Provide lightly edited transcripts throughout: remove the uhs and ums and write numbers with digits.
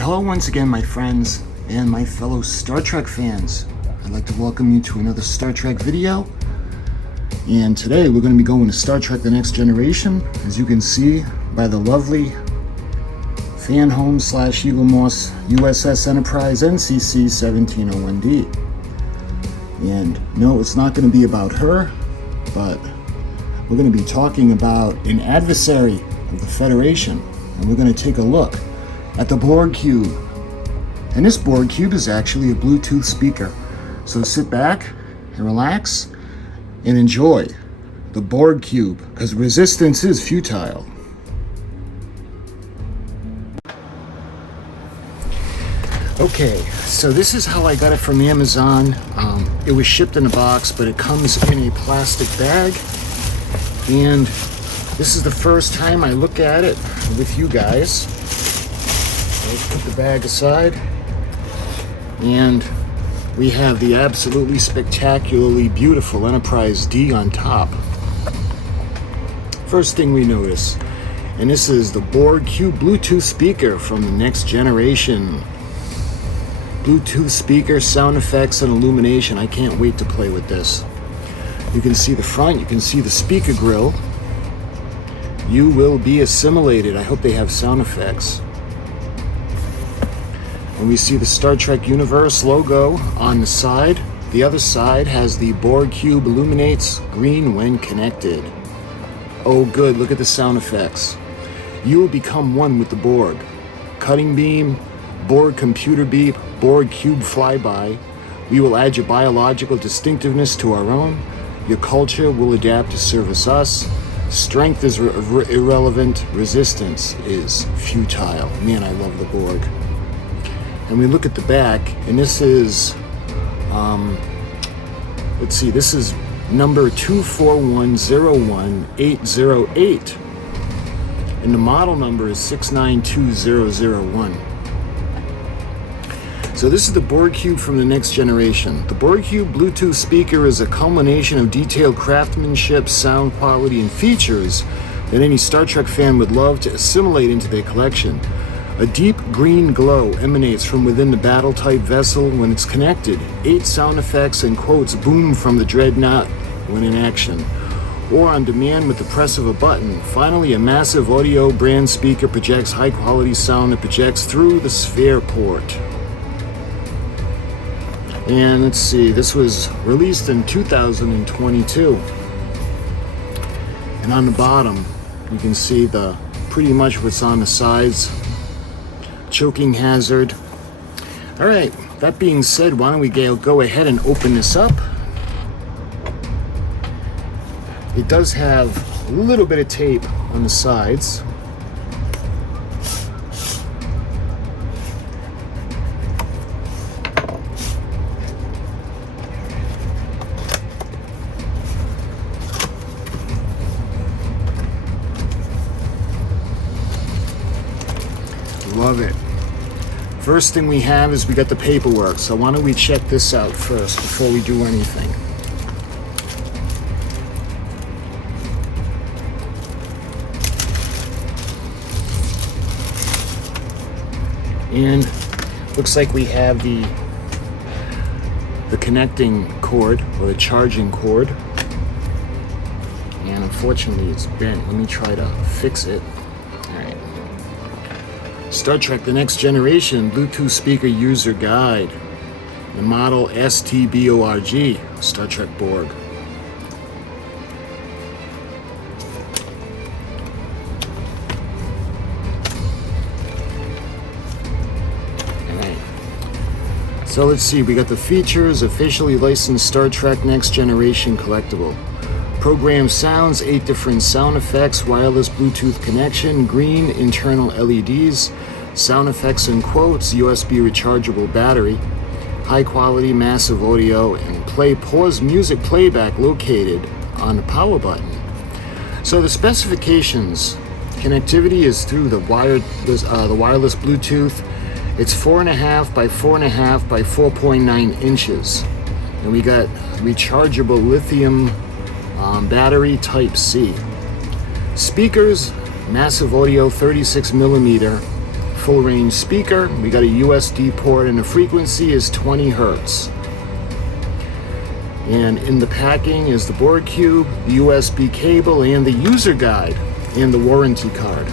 hello once again, my friends and my fellow Star Trek fans. I'd like to welcome you to another Star Trek video. And today we're going to be going to Star Trek The Next Generation, as you can see by the lovely Fan Home / Eagle Moss USS Enterprise NCC 1701D. And no, it's not going to be about her, but we're going to be talking about an adversary of the Federation. And we're going to take a look at the Borg Cube. And this Borg Cube is actually a Bluetooth speaker. So sit back and relax and enjoy the Borg Cube, because resistance is futile. Okay, so this is how I got it from Amazon. It was shipped in a box, but it comes in a plastic bag. And this is the first time I look at it with you guys. Let's put the bag aside. And we have the absolutely spectacularly beautiful Enterprise D on top. First thing we notice, and this is the Borg Cube Bluetooth speaker from the Next Generation. Bluetooth speaker, sound effects, and illumination. I can't wait to play with this. You can see the front, you can see the speaker grill. You will be assimilated. I hope they have sound effects. And we see the Star Trek Universe logo on the side. The other side has the Borg Cube illuminates green when connected. Oh good, look at the sound effects. You will become one with the Borg. Cutting beam, Borg computer beep, Borg Cube flyby. We will add your biological distinctiveness to our own. Your culture will adapt to service us. Strength is irrelevant. Resistance is futile. Man, I love the Borg. And we look at the back, and this is, let's see, this is number 24101-808. And the model number is 692001. So this is the Borg Cube from the Next Generation. The Borg Cube Bluetooth speaker is a culmination of detailed craftsmanship, sound quality, and features that any Star Trek fan would love to assimilate into their collection. A deep green glow emanates from within the battle-type vessel when it's connected. 8 sound effects and quotes boom from the dreadnought when in action, or on demand with the press of a button. Finally, a massive audio brand speaker projects high-quality sound that projects through the sphere port. And let's see, this was released in 2022. And on the bottom, you can see the pretty much what's on the sides. Choking hazard. All right, that being said, why don't we go ahead and open this up. It does have a little bit of tape on the sides. Love it. First thing we have is we got the paperwork. So why don't we check this out first before we do anything. And looks like we have the connecting cord, or the charging cord. And unfortunately it's bent. Let me try to fix it. Star Trek The Next Generation Bluetooth Speaker User Guide. The model STBORG, Star Trek Borg. Alright. So let's see, we got the features, officially licensed Star Trek Next Generation collectible. Program sounds, 8 different sound effects, wireless Bluetooth connection, green internal LEDs, sound effects and quotes, USB rechargeable battery, high quality massive audio, and pause music playback located on the power button. So the specifications, connectivity is through the wireless Bluetooth. It's 4.5 by 4.5 by 4.9 inches. And we got rechargeable lithium battery type C. Speakers, massive audio 36mm full range speaker. We got a USB port and the frequency is 20 Hertz. And in the packing is the Borg cube, the USB cable, and the user guide, and the warranty card.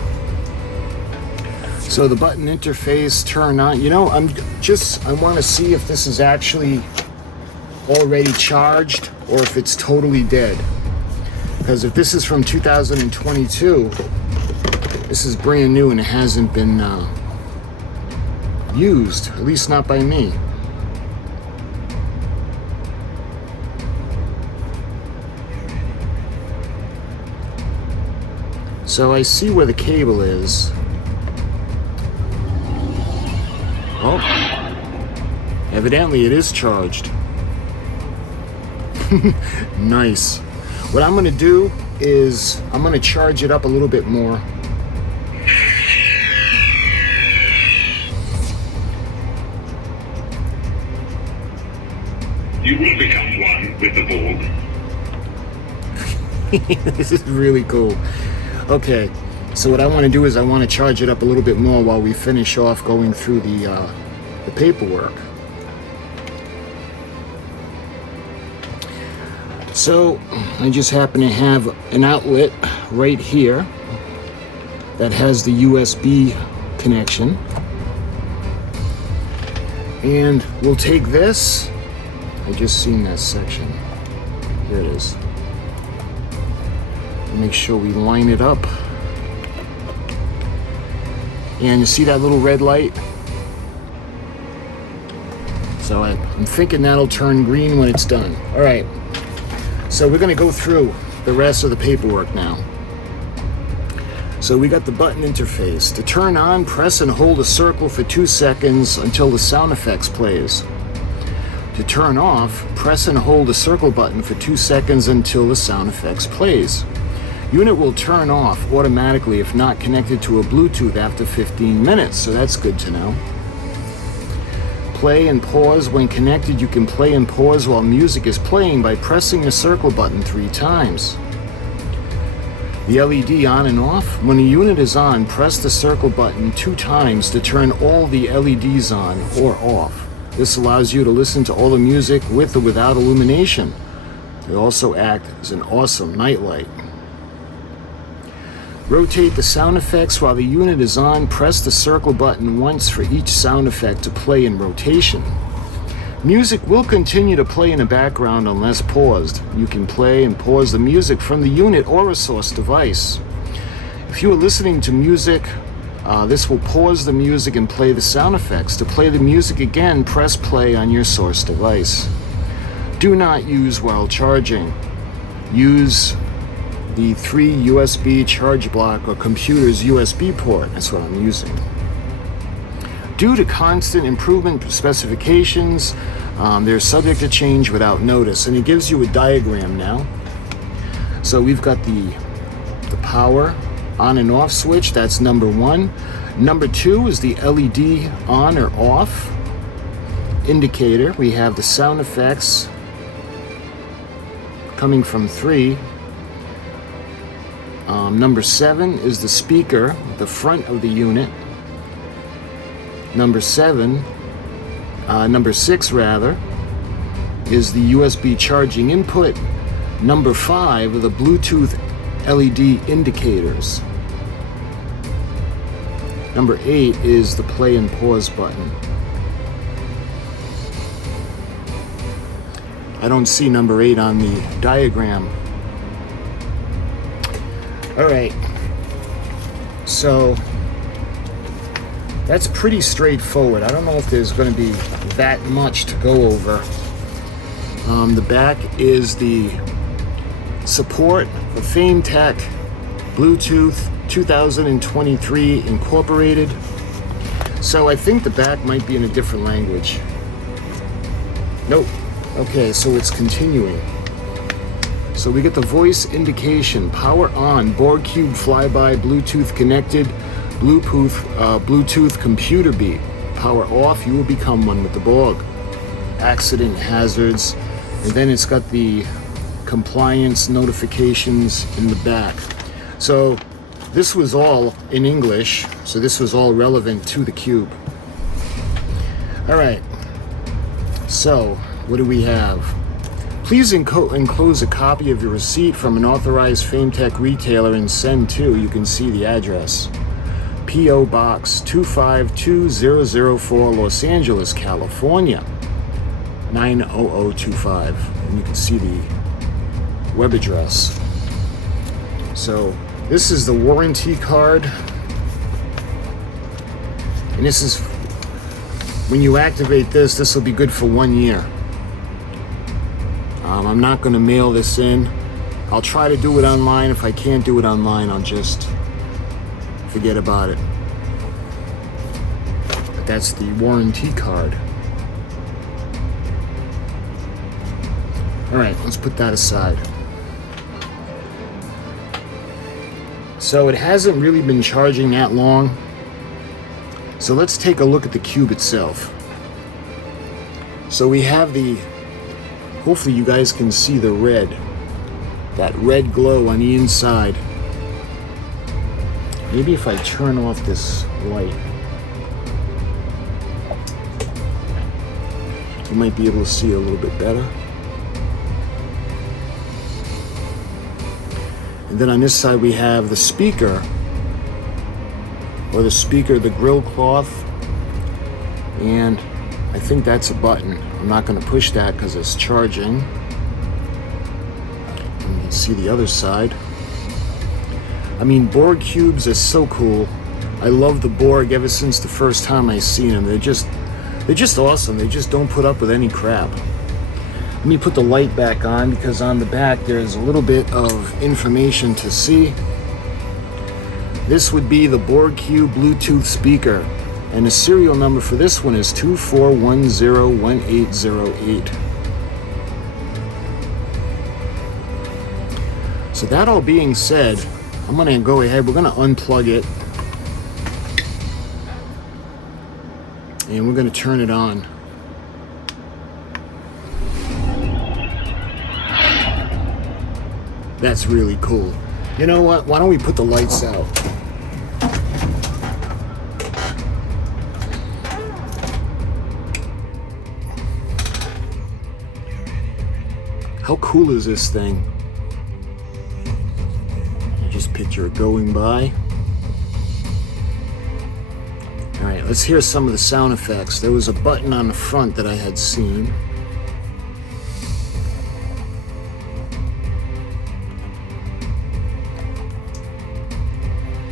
So the button interface, turn on. You know, I want to see if this is actually already charged or if it's totally dead. Because if this is from 2022, this is brand new and it hasn't been used, at least not by me. So I see where the cable is. Oh, evidently it is charged. Nice. What I'm going to do is I'm going to charge it up a little bit more. You will become one with the Borg. This is really cool. Okay, so what I want to do is I want to charge it up a little bit more while we finish off going through the paperwork. So I just happen to have an outlet right here that has the USB connection. And we'll take this. I just seen that section. Here it is. Make sure we line it up. And you see that little red light? So I'm thinking that'll turn green when it's done. All right. So we're going to go through the rest of the paperwork now. So we got the button interface. To turn on, press and hold a circle for 2 seconds until the sound effects plays. To turn off, press and hold the circle button for 2 seconds until the sound effects plays. Unit will turn off automatically if not connected to a Bluetooth after 15 minutes, so that's good to know. Play and pause. When connected, you can play and pause while music is playing by pressing the circle button 3 times. The LED on and off. When the unit is on, press the circle button 2 times to turn all the LEDs on or off. This allows you to listen to all the music with or without illumination. They also act as an awesome nightlight. Rotate the sound effects while the unit is on. Press the circle button once for each sound effect to play in rotation. Music will continue to play in the background unless paused. You can play and pause the music from the unit or a source device. If you are listening to music, this will pause the music and play the sound effects. To play the music again, press play on your source device. Do not use while charging. Use the 3 USB charge block or computer's USB port. That's what I'm using. Due to constant improvement specifications, they're subject to change without notice. And it gives you a diagram now. So we've got the power on and off switch. That's number 1. Number 2 is the LED on or off indicator. We have the sound effects coming from 3. Number 7 is the speaker, the front of the unit. Number 6 rather, is the USB charging input. Number 5 are the Bluetooth LED indicators. Number 8 is the play and pause button. I don't see number 8 on the diagram. Alright, so that's pretty straightforward. I don't know if there's going to be that much to go over. The back is the support for FameTech Bluetooth 2023 Incorporated. So I think the back might be in a different language. Nope. Okay, so it's continuing. So we get the voice indication, power on, Borg cube flyby, Bluetooth connected, Bluetooth computer beep. Power off, you will become one with the Borg. Accident hazards, and then it's got the compliance notifications in the back. So this was all in English, so this was all relevant to the cube. All right, so what do we have? Please enclose a copy of your receipt from an authorized FameTech retailer and send to, you can see the address, P.O. Box 252004, Los Angeles, California, 90025. And you can see the web address. So this is the warranty card. And this is, when you activate this, this will be good for 1 year. I'm not going to mail this in. I'll try to do it online. If I can't do it online, I'll just forget about it. But that's the warranty card. All right, let's put that aside. So it hasn't really been charging that long. So let's take a look at the cube itself. So we have the, hopefully you guys can see the red, that red glow on the inside. Maybe if I turn off this light, you might be able to see it a little bit better. And then on this side we have the speaker, the grill cloth, and I think that's a button. I'm not going to push that because it's charging. And you can see the other side. I mean, Borg cubes are so cool. I love the Borg ever since the first time I seen them. They're just awesome. They just don't put up with any crap. Let me put the light back on because on the back there's a little bit of information to see. This would be the Borg Cube Bluetooth speaker, and the serial number for this one is 24101808. So that all being said, I'm going to go ahead, we're going to unplug it, and we're going to turn it on. That's really cool. You know what? Why don't we put the lights out? How cool is this thing? I just picture it going by. Alright, let's hear some of the sound effects. There was a button on the front that I had seen.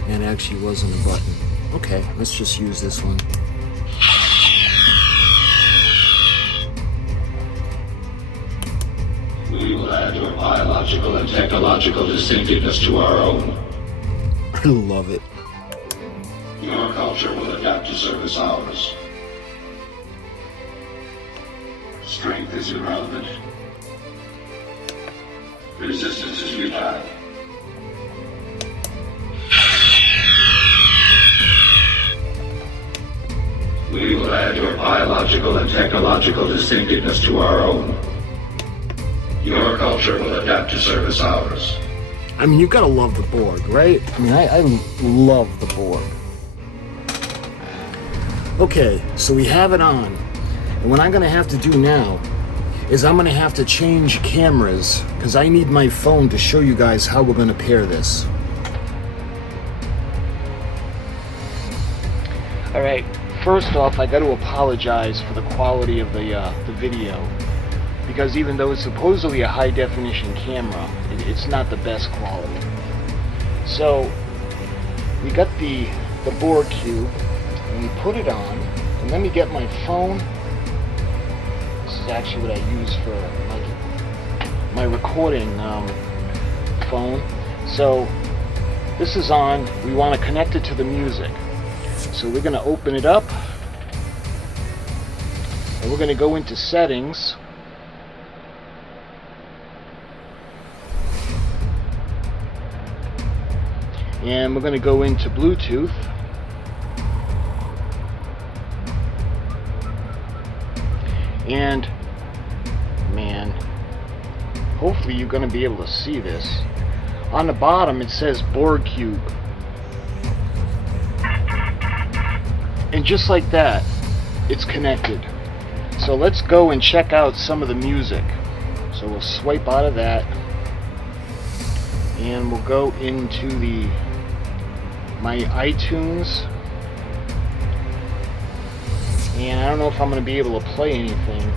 And it actually wasn't a button. Okay, let's just use this one. We will add your biological and technological distinctiveness to our own. I love it. Your culture will adapt to service ours. Strength is irrelevant. Resistance is futile. We will add your biological and technological distinctiveness to our own. Your culture will adapt to service ours. I mean, you've got to love the Borg, right? I mean, I love the Borg. Okay, so we have it on. And what I'm going to have to do now is I'm going to have to change cameras because I need my phone to show you guys how we're going to pair this. All right, first off, I got to apologize for the quality of the video, because even though it's supposedly a high-definition camera, it's not the best quality. So we got the Borg cube, and we put it on, and let me get my phone. This is actually what I use for my recording phone. So this is on. We want to connect it to the music. So we're going to open it up, and we're going to go into settings. And we're going to go into Bluetooth. And, man, hopefully you're going to be able to see this. On the bottom it says Borg Cube. And just like that, it's connected. So let's go and check out some of the music. So we'll swipe out of that, and we'll go into my iTunes. And I don't know if I'm going to be able to play anything.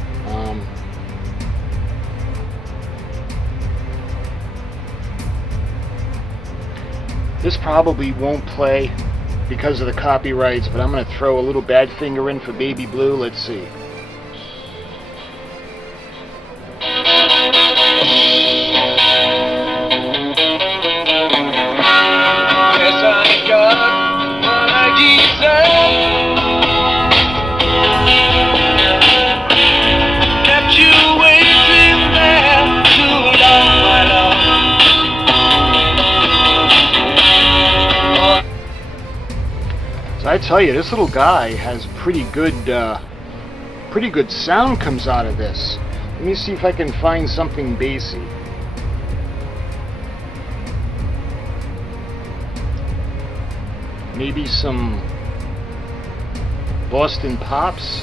This probably won't play because of the copyrights, but I'm going to throw a little Badfinger in for Baby Blue. Let's see. Yes, I got what I deserve. Kept you waiting there too long, my love. So I tell you, this little guy has pretty good sound comes out of this. Let me see if I can find something bassy. Maybe some Boston Pops.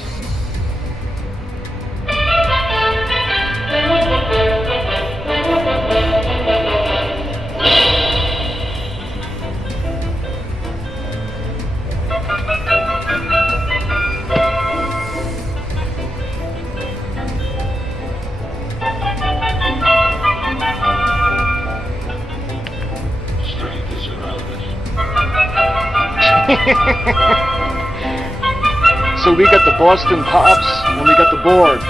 Strength is irrelevant. So we got the Boston Pops and we got the Borg.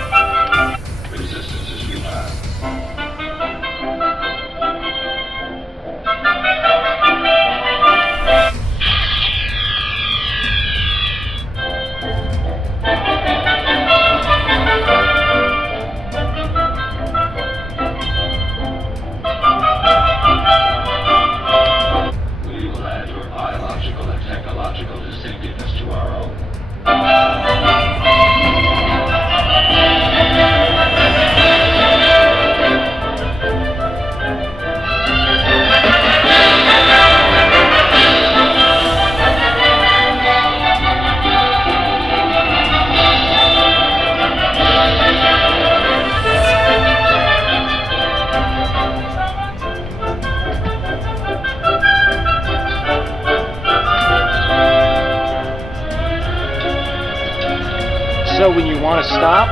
Resistance is futile. We will add your biological and technological distinctiveness to our own. So when you want to stop,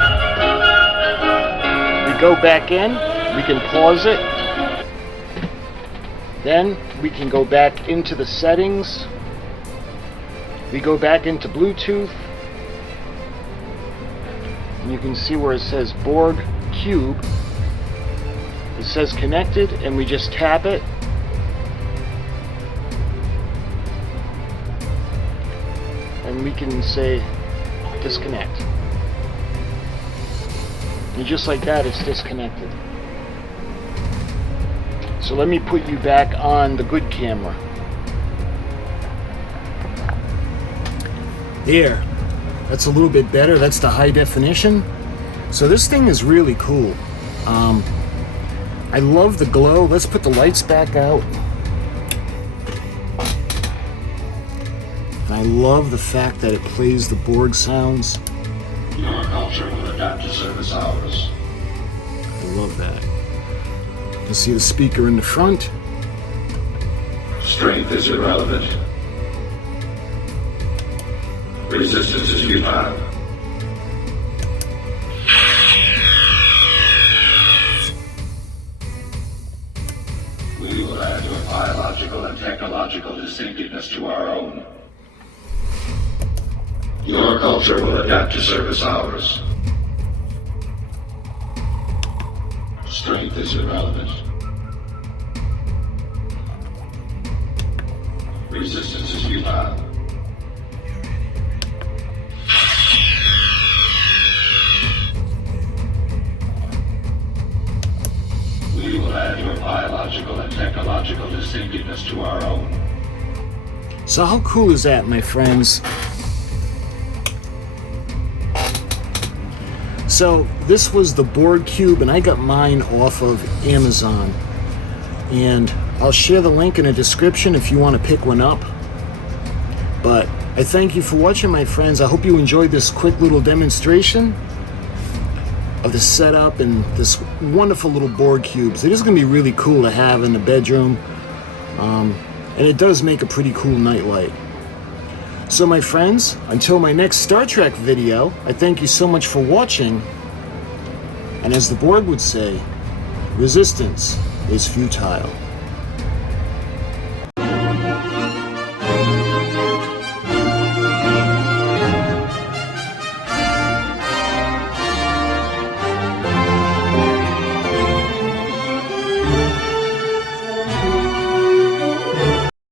we go back in, we can pause it, then we can go back into the settings, we go back into Bluetooth, and you can see where it says Borg Cube. It says connected, and we just tap it. And we can say disconnect. And just like that, it's disconnected. So let me put you back on the good camera. There. That's a little bit better. That's the high definition. So this thing is really cool. I love the glow. Let's put the lights back out. I love the fact that it plays the Borg sounds. Your culture will adapt to service ours. I love that. You can see the speaker in the front. Strength is irrelevant. Resistance is futile. We will add your biological and technological distinctiveness to our own. Your culture will adapt to service ours. Strength is irrelevant. Resistance is futile. We will add your biological and technological distinctiveness to our own. So how cool is that, my friends? So this was the Borg Cube, and I got mine off of Amazon. And I'll share the link in the description if you want to pick one up. But I thank you for watching, my friends. I hope you enjoyed this quick little demonstration of the setup and this wonderful little Borg cubes. It is going to be really cool to have in the bedroom, and it does make a pretty cool nightlight. So my friends, until my next Star Trek video, I thank you so much for watching, and as the Borg would say, resistance is futile.